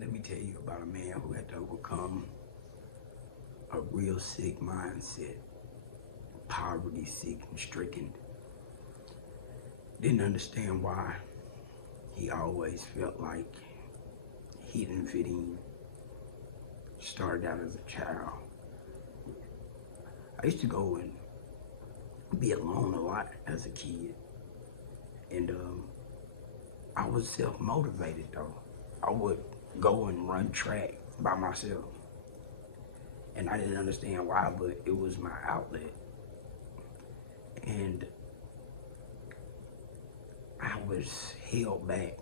Let me tell you about a man who had to overcome a real sick mindset, poverty stricken. Didn't understand why he always felt like he didn't fit in. Started out as a child. I used to go and be alone a lot as a kid. And I was self-motivated though. I would go and run track by myself. And I didn't understand why, but it was my outlet. And I was held back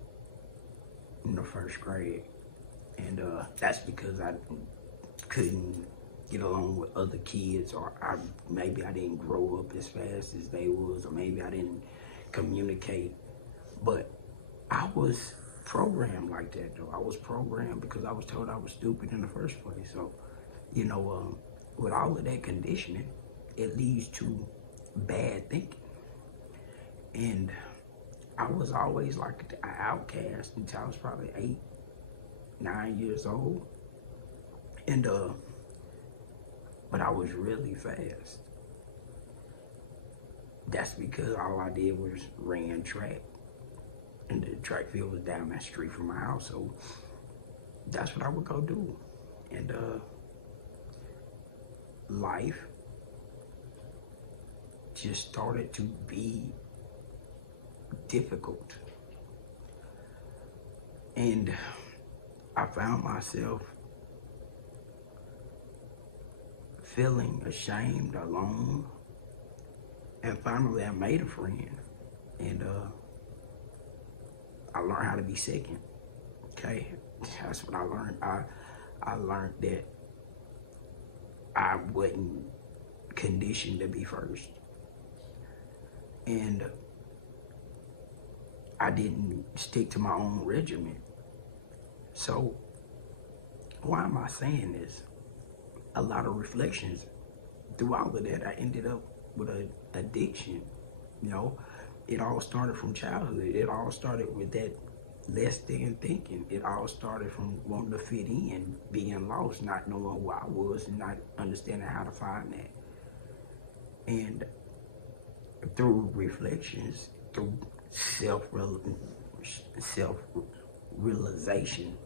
in the first grade. And that's because I couldn't get along with other kids, or maybe I didn't grow up as fast as they was, or maybe I didn't communicate. But I was programmed like that though. I was programmed because I was told I was stupid in the first place. So, with all of that conditioning, it leads to bad thinking. And I was always like an outcast until I was probably 8, 9 years old. And but I was really fast. That's because all I did was ran track. And the track field was down that street from my house. So that's what I would go do. And life just started to be difficult. And I found myself feeling ashamed, alone. And finally I made a friend. And I learned how to be second. Okay? That's what I learned. I learned that I wasn't conditioned to be first. And I didn't stick to my own regimen. So why am I saying this? A lot of reflections. Through all of that, I ended up with an addiction. It all started from childhood. It all started with that less than thinking. It all started from wanting to fit in, being lost, not knowing who I was, and not understanding how to find that. And through reflections, through self-realization,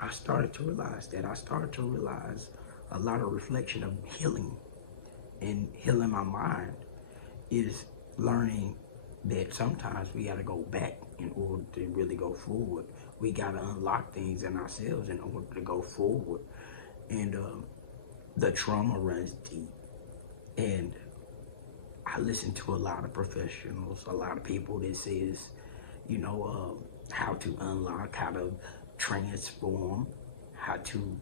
I started to realize that. I started to realize a lot of reflection of healing. And healing my mind is learning that sometimes we got to go back in order to really go forward. We got to unlock things in ourselves in order to go forward. And the trauma runs deep. And I listen to a lot of professionals, a lot of people that says, how to unlock, how to transform, how to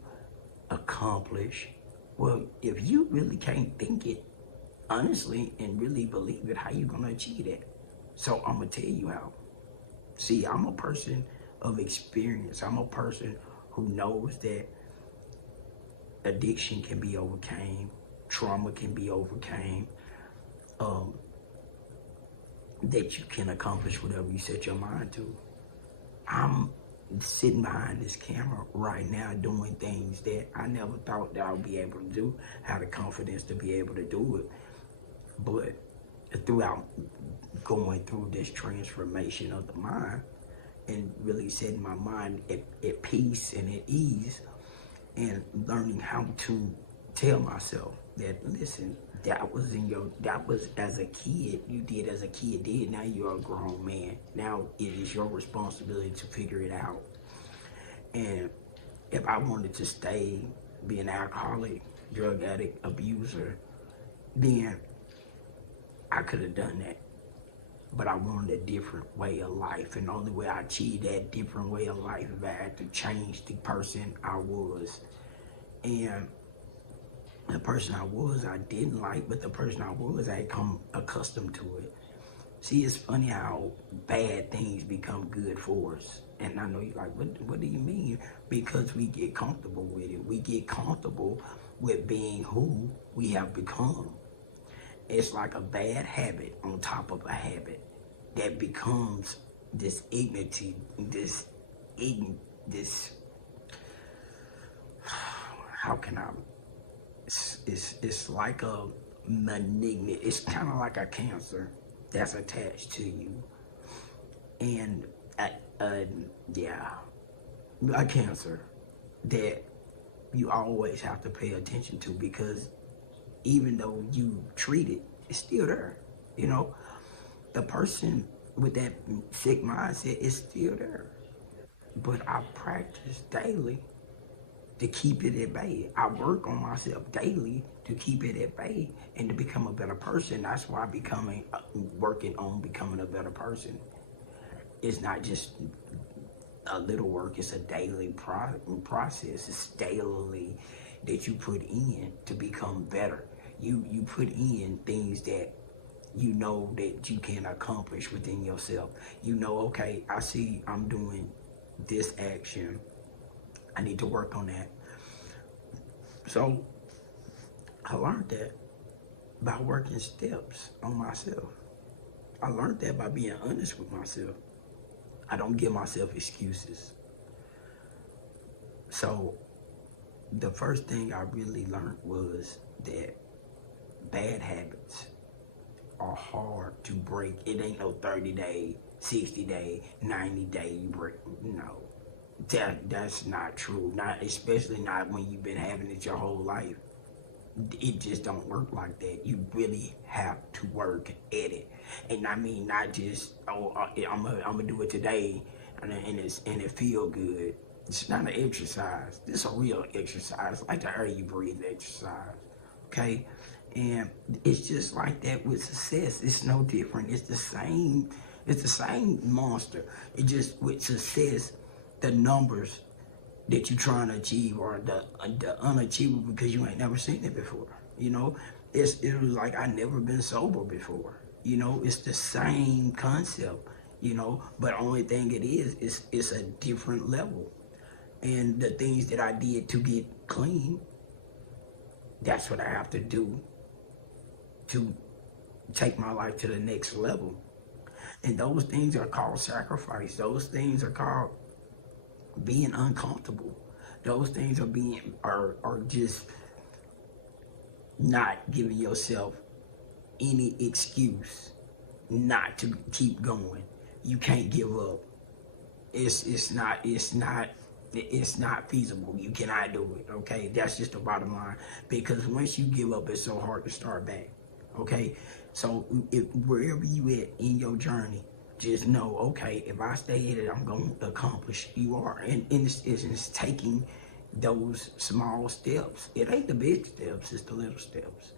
accomplish. Well, if you really can't think it honestly and really believe it, how you gonna achieve that? So I'm gonna tell you how. See, I'm a person of experience. I'm a person who knows that addiction can be overcame, trauma can be overcame, that you can accomplish whatever you set your mind to. I'm sitting behind this camera right now doing things that I never thought that I would be able to do, had the confidence to be able to do it. But throughout going through this transformation of the mind and really setting my mind at peace and at ease, and learning how to tell myself that, listen, that was as a kid, you did as a kid did, now you're a grown man. Now it is your responsibility to figure it out. And if I wanted to stay, be an alcoholic, drug addict, abuser, then I could have done that. But I wanted a different way of life. And the only way I achieved that different way of life is I had to change the person I was. And the person I was, I didn't like, but the person I was, I had come accustomed to it. See, it's funny how bad things become good for us. And I know you're like, what do you mean? Because we get comfortable with it. We get comfortable with being who we have become. It's like a bad habit on top of a habit that becomes this ignorance, this how can I, it's like a malignant, it's kind of like a cancer that's attached to you. And uh, uh, yeah, a cancer that you always have to pay attention to, because even though you treat it, it's still there. You know, the person with that sick mindset is still there. But I practice daily to keep it at bay. I work on myself daily to keep it at bay and to become a better person. That's why working on becoming a better person is not just a little work. It's a daily process. It's daily that you put in to become better. You put in things that you know that you can accomplish within yourself. You know, okay, I see I'm doing this action. I need to work on that. So I learned that by working steps on myself. I learned that by being honest with myself. I don't give myself excuses. So the first thing I really learned was that bad habits are hard to break. It ain't no 30-day, 60-day, 90-day you break. No. That's not true. Not especially not when you've been having it your whole life. It just don't work like that. You really have to work at it, and I mean not just I'm gonna do it today, and it feel good. It's not an exercise. It's a real exercise, like the air you breathe exercise. Okay, and it's just like that with success. It's no different. It's the same. It's the same monster. It just with success, the numbers that you're trying to achieve or the unachievable because you ain't never seen it before. You know, it was like I never been sober before. You know, it's the same concept. You know, but only thing it is it's a different level. And the things that I did to get clean, that's what I have to do to take my life to the next level. And those things are called sacrifice. Those things are called being uncomfortable. Those things are just not giving yourself any excuse not to keep going. You can't give up. It's not feasible. You cannot do it. Okay, that's just the bottom line. Because once you give up, it's so hard to start back. Okay, so if wherever you at in your journey, just know, okay, if I stay at it, I'm going to accomplish. You are, and it's taking those small steps. It ain't the big steps; it's the little steps.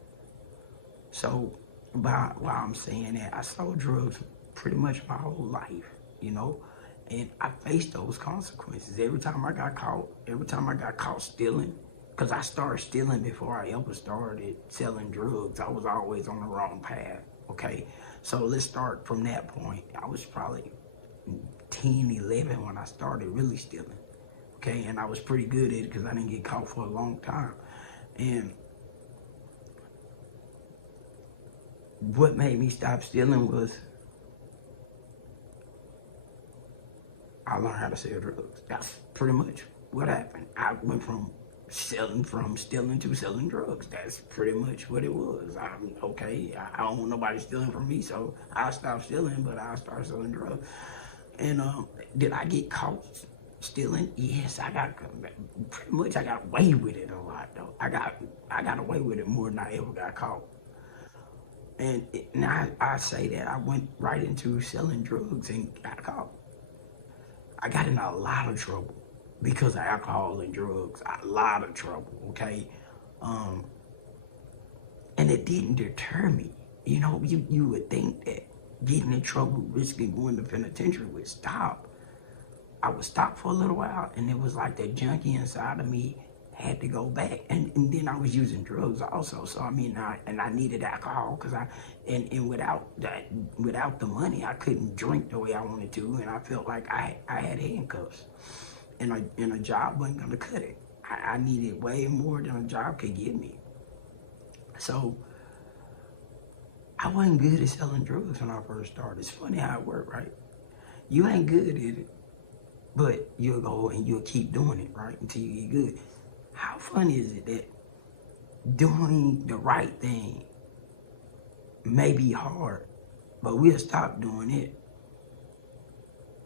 So, while I'm saying that, I sold drugs pretty much my whole life, you know, and I faced those consequences every time I got caught stealing, because I started stealing before I ever started selling drugs. I was always on the wrong path. Okay, so let's start from that point. I was probably 10, 11 when I started really stealing. Okay, and I was pretty good at it because I didn't get caught for a long time. And what made me stop stealing was I learned how to sell drugs. That's pretty much what happened. I went from stealing to selling drugs. That's pretty much what it was. I don't want nobody stealing from me, so I stopped stealing, but I started selling drugs. And did I get caught stealing? Yes, I got away with it a lot though. I got away with it more than I ever got caught. And now I say that I went right into selling drugs and got caught. I got in a lot of trouble because of alcohol and drugs. A lot of trouble, okay? And it didn't deter me. You know, you would think that getting in trouble, risking going to penitentiary would stop. I would stop for a little while, and it was like the junkie inside of me had to go back. And then I was using drugs also. So I mean, I needed alcohol because without the money, I couldn't drink the way I wanted to, and I felt like I had handcuffs, and a job wasn't gonna cut it. I needed way more than a job could give me. So I wasn't good at selling drugs when I first started. It's funny how it worked, right? You ain't good at it, but you'll go and you'll keep doing it, right, until you get good. How funny is it that doing the right thing may be hard, but we'll stop doing it?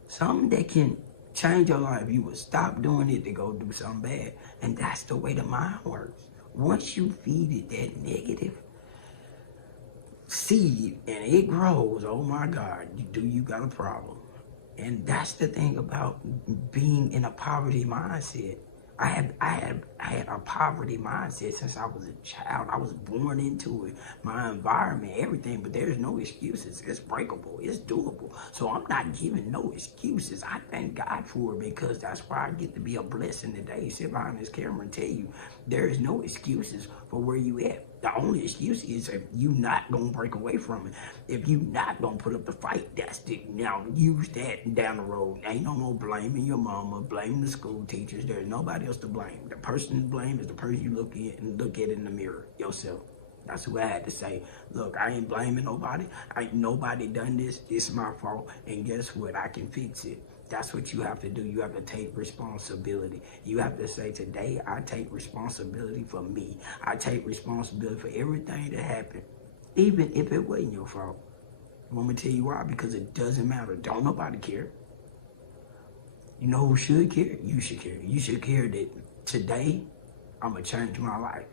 Something that can change your life, you will stop doing it to go do something bad. And that's the way the mind works. Once you feed it that negative seed and it grows, oh my God, you got a problem. And that's the thing about being in a poverty mindset. I had a poverty mindset since I was a child. I was born into it, my environment, everything. But there's no excuses. It's breakable. It's doable. So I'm not giving no excuses. I thank God for it because that's why I get to be a blessing today. Sit behind this camera and tell you there is no excuses for where you at. The only excuse is if you not gonna break away from it. If you not gonna put up the fight, that's it. Now use that down the road. Ain't no more blaming your mama, blaming the school teachers. There's nobody else to blame. The person to blame is the person you look at in the mirror, yourself. That's what I had to say. Look, I ain't blaming nobody. Ain't nobody done this. It's my fault. And guess what? I can fix it. That's what you have to do. You have to take responsibility. You have to say, today, I take responsibility for me. I take responsibility for everything that happened, even if it wasn't your fault. Want me to tell you why? Because it doesn't matter. Don't nobody care. You know who should care? You should care. You should care that today, I'm going to change my life.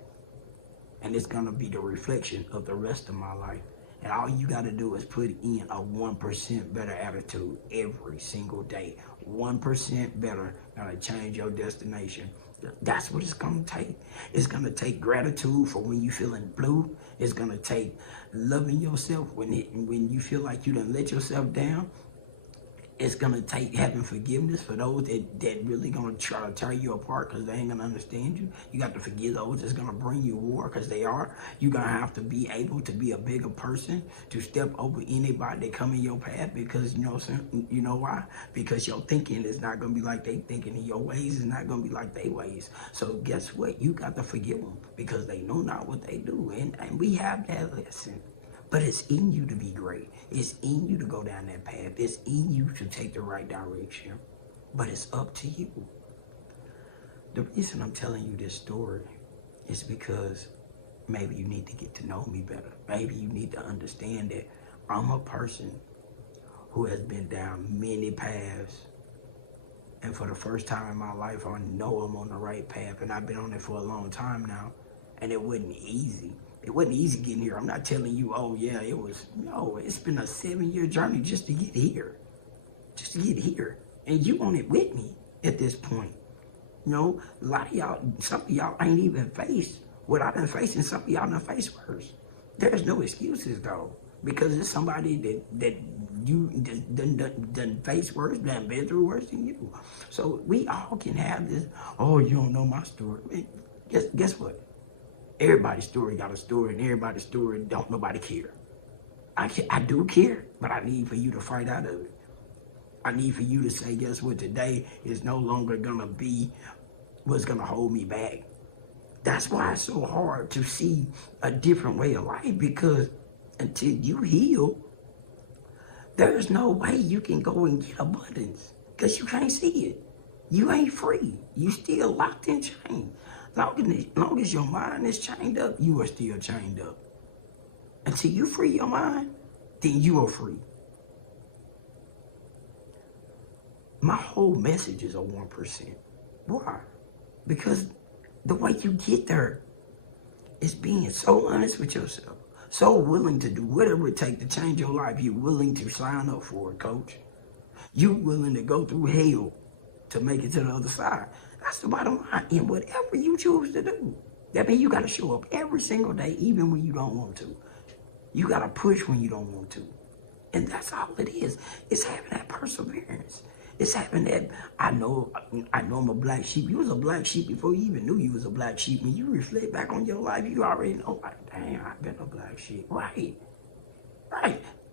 And it's going to be the reflection of the rest of my life. And all you got to do is put in a 1% better attitude every single day. 1% better going to change your destination. That's what it's going to take. It's going to take gratitude for when you feeling blue. It's going to take loving yourself when you feel like you done let yourself down. It's going to take having forgiveness for those that really going to try to tear you apart because they ain't going to understand you. You got to forgive those that's going to bring you war because they are. You're going to have to be able to be a bigger person to step over anybody that come in your path because, you know what I'm saying? You know why? Because your thinking is not going to be like they thinking and your ways is not going to be like they ways. So guess what? You got to forgive them because they know not what they do. And we have that lesson. But it's in you to be great. It's in you to go down that path. It's in you to take the right direction. But it's up to you. The reason I'm telling you this story is because maybe you need to get to know me better. Maybe you need to understand that I'm a person who has been down many paths. And for the first time in my life, I know I'm on the right path. And I've been on it for a long time now. And it wasn't easy. It wasn't easy getting here. I'm not telling you, oh yeah, it was. No, it's been a 7-year journey just to get here. Just to get here. And you on it with me at this point. You know, a lot of y'all, some of y'all ain't even faced what I've been facing. Some of y'all done faced worse. There's no excuses though. Because it's somebody that you done faced worse, done been through worse than you. So we all can have this, oh, you don't know my story. Man, guess what? Everybody's story got a story, and everybody's story don't nobody care. I do care, but I need for you to fight out of it. I need for you to say, guess what, today is no longer gonna be what's gonna hold me back. That's why it's so hard to see a different way of life, because until you heal, there's no way you can go and get abundance, because you can't see it. You ain't free. You still locked in chain. Long as your mind is chained up, you are still chained up. Until you free your mind, then you are free. My whole message is a 1%. Why? Because the way you get there is being so honest with yourself, so willing to do whatever it takes to change your life. You're willing to sign up for it, coach. You're willing to go through hell to make it to the other side. That's the bottom line. And whatever you choose to do, that means you got to show up every single day, even when you don't want to. You got to push when you don't want to. And that's all it is. It's having that perseverance. It's having that, I know I'm a black sheep. You was a black sheep before you even knew you was a black sheep. When you reflect back on your life, you already know, like, damn, I've been a black sheep. Right.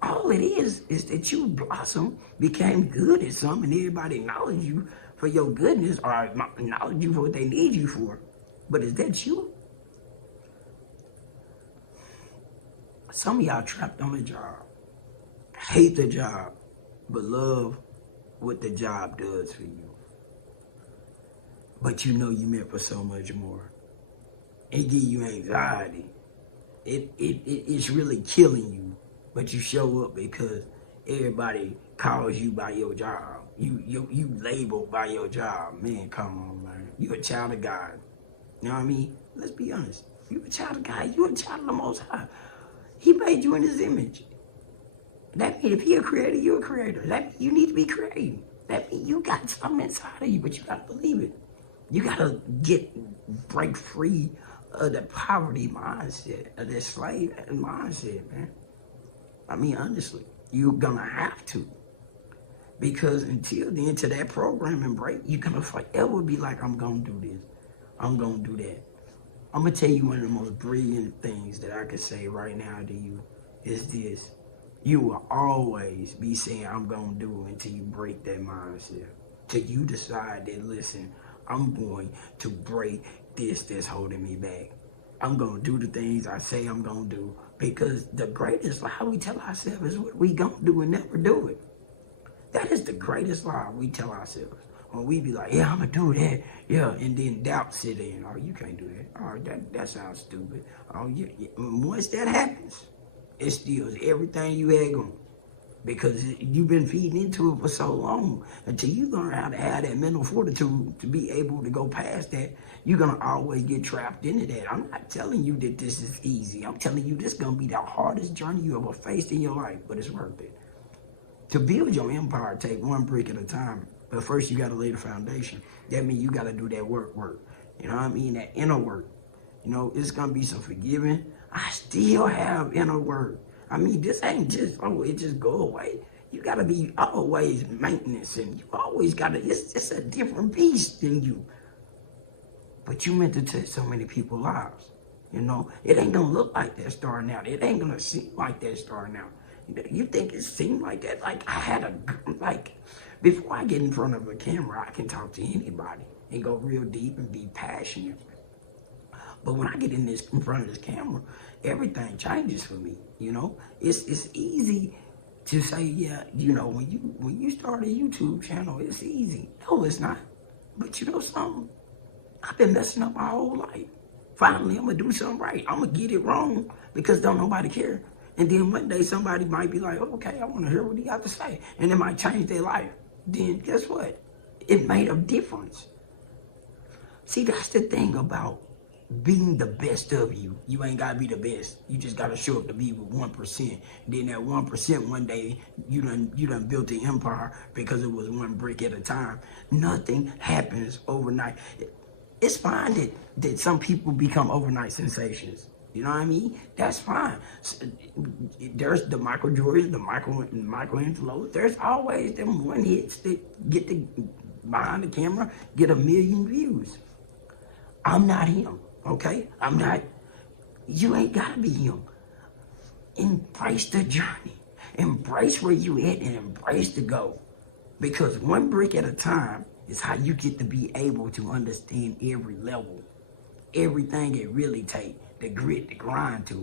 All it is that you blossom, became good at something, and everybody acknowledge you for your goodness, or acknowledge you for what they need you for. But is that you? Some of y'all trapped on a job, hate the job, but love what the job does for you. but you know you meant for so much more. It give you anxiety. It's really killing you, but you show up because everybody calls you by your job. You labeled by your job. Man, come on, man. You a child of God. You know what I mean? Let's be honest. You a child of God. You a child of the Most High. He made you in His image. That means if He a creator, you a creator. That means you need to be creating. That means you got something inside of you, but you gotta believe it. You gotta break free of the poverty mindset, of the slave mindset, man. I mean, honestly, you're gonna have to. Because until the end of that programming break, you're gonna forever be like, I'm gonna do this. I'm gonna do that. I'm gonna tell you one of the most brilliant things that I can say right now to you is this. You will always be saying, I'm gonna do it until you break that mindset. Till you decide that, listen, I'm going to break this that's holding me back. I'm gonna do the things I say I'm gonna do, because the greatest lie we tell ourselves is what we gonna do and never do it. That is the greatest lie we tell ourselves. When we be like, yeah, I'm gonna do that, yeah, and then doubt sit in. Oh, you can't do that. Oh, that sounds stupid. Oh, once that happens, it steals everything you had going. Because you've been feeding into it for so long. Until you learn how to have that mental fortitude to be able to go past that, you're going to always get trapped into that. I'm not telling you that this is easy. I'm telling you this is going to be the hardest journey you ever faced in your life, but it's worth it. To build your empire, take one brick at a time. But first, you got to lay the foundation. That means you got to do that work. You know what I mean? That inner work. You know, it's going to be some forgiving. I still have inner work. I mean, this ain't just, it just go away. You got to be always maintenance, and you always got to, it's a different beast than you. But you meant to touch so many people's lives. You know, it ain't going to look like that starting out. It ain't going to seem like that starting out. You think it seemed like that? Before I get in front of a camera, I can talk to anybody and go real deep and be passionate. But when I get in front of this camera, everything changes for me. You know, it's easy to say, yeah, you know, when you start a YouTube channel, it's easy. No, it's not. But you know something? I've been messing up my whole life. Finally, I'm gonna do something right. I'm gonna get it wrong because don't nobody care. And then one day somebody might be like, oh, okay, I want to hear what he got to say, and it might change their life. Then guess what? It made a difference. See, that's the thing about being the best of you. You ain't gotta be the best. You just gotta show up to be with 1%. Then that 1%, one day you done built the empire because it was one brick at a time. Nothing happens overnight. It's fine that some people become overnight sensations. You know what I mean? That's fine. There's the Michael Jordans, the Michelangelo. There's always them one hits that get behind the camera, get 1 million views. I'm not him. Okay? I'm not. You ain't gotta be him. Embrace the journey. Embrace where you at and embrace the goal. Because one brick at a time is how you get to be able to understand every level. Everything it really takes, the grit, the grind to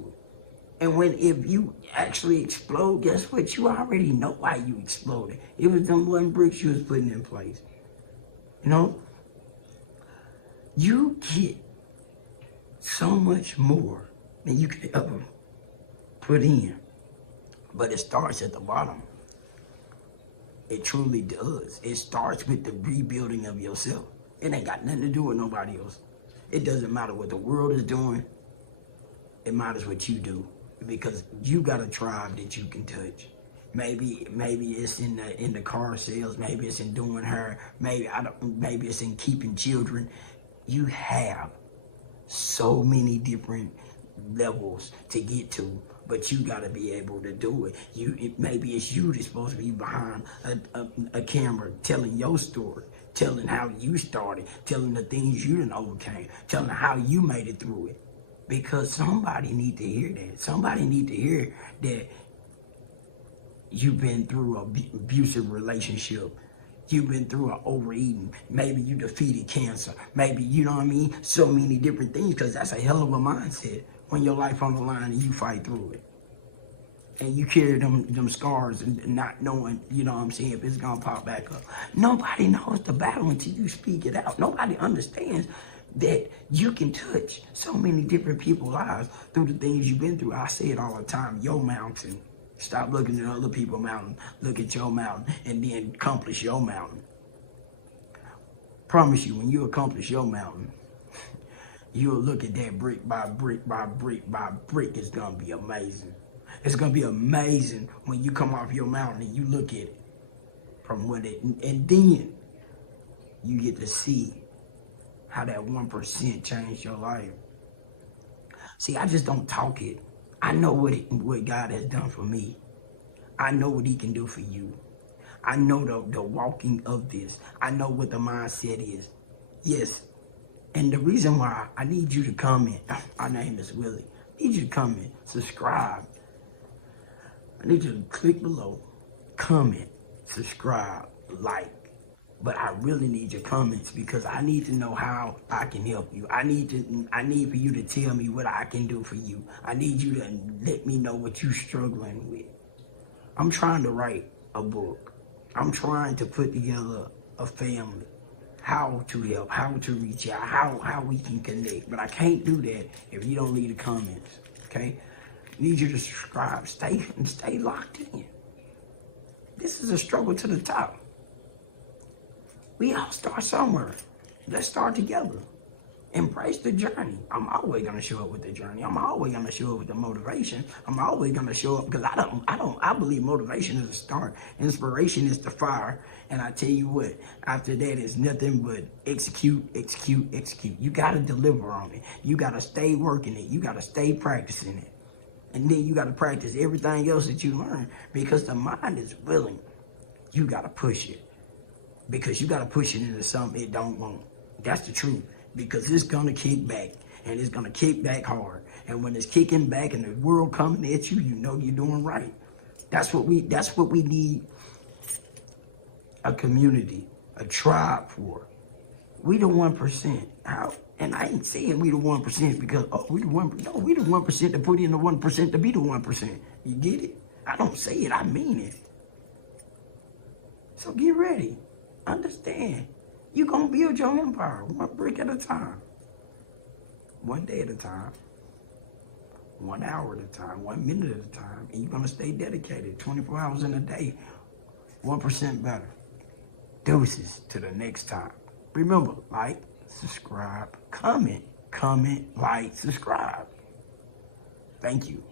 it. And if you actually explode, guess what? You already know why you exploded. It was them one bricks you was putting in place. You know? You get so much more than you could ever put in. But it starts at the bottom. It truly does. It starts with the rebuilding of yourself. It ain't got nothing to do with nobody else. It doesn't matter what the world is doing. It matters what you do. Because you got a tribe that you can touch. Maybe it's in the car sales. Maybe it's in doing hair. Maybe it's in keeping children. You have so many different levels to get to, but you got to be able to do it. Maybe it's you that's supposed to be behind a camera telling your story, telling how you started, telling the things you didn't overcame, telling how you made it through it. Because somebody need to hear that. Somebody need to hear that you've been through an abusive relationship. You've been through an overeating. Maybe you defeated cancer. Maybe, you know what I mean? So many different things, because that's a hell of a mindset when your life on the line and you fight through it. And you carry them scars and not knowing, you know what I'm saying, if it's gonna pop back up. Nobody knows the battle until you speak it out. Nobody understands that you can touch so many different people's lives through the things you've been through. I say it all the time, your mountain. Stop looking at other people's mountain. Look at your mountain and then accomplish your mountain. Promise you, when you accomplish your mountain, you'll look at that brick by brick by brick by brick. It's gonna be amazing. It's gonna be amazing when you come off your mountain and you look at it from what it, and then you get to see how that 1% changed your life. See, I just don't talk it. I know what God has done for me. I know what he can do for you. I know the walking of this. I know what the mindset is. Yes. And the reason why I need you to comment, my name is Willie. I need you to comment, subscribe. I need you to click below, comment, subscribe, like. But I really need your comments because I need to know how I can help you. I need for you to tell me what I can do for you. I need you to let me know what you're struggling with. I'm trying to write a book. I'm trying to put together a family. How to help, how to reach out, how we can connect. But I can't do that if you don't leave the comments, okay? I need you to subscribe, stay locked in. This is a struggle to the top. We all start somewhere. Let's start together. Embrace the journey. I'm always gonna show up with the journey. I'm always gonna show up with the motivation. I'm always gonna show up because I believe motivation is a start. Inspiration is the fire. And I tell you what, after that is nothing but execute, execute, execute. You gotta deliver on it. You gotta stay working it. You gotta stay practicing it. And then you gotta practice everything else that you learn because the mind is willing. You gotta push it. Because you got to push it into something it don't want. That's the truth. Because it's going to kick back. And it's going to kick back hard. And when it's kicking back and the world coming at you, you know you're doing right. That's what we need a community, a tribe for. We the 1%. How? And I ain't saying we the 1% because, we the 1%. No, we the 1% to put in the 1% to be the 1%. You get it? I don't say it, I mean it. So get ready. Understand, you're going to build your empire one brick at a time, one day at a time, 1 hour at a time, 1 minute at a time, and you're going to stay dedicated 24 hours in a day, 1% better. Deuces to the next time. Remember, like, subscribe, comment, like, subscribe. Thank you.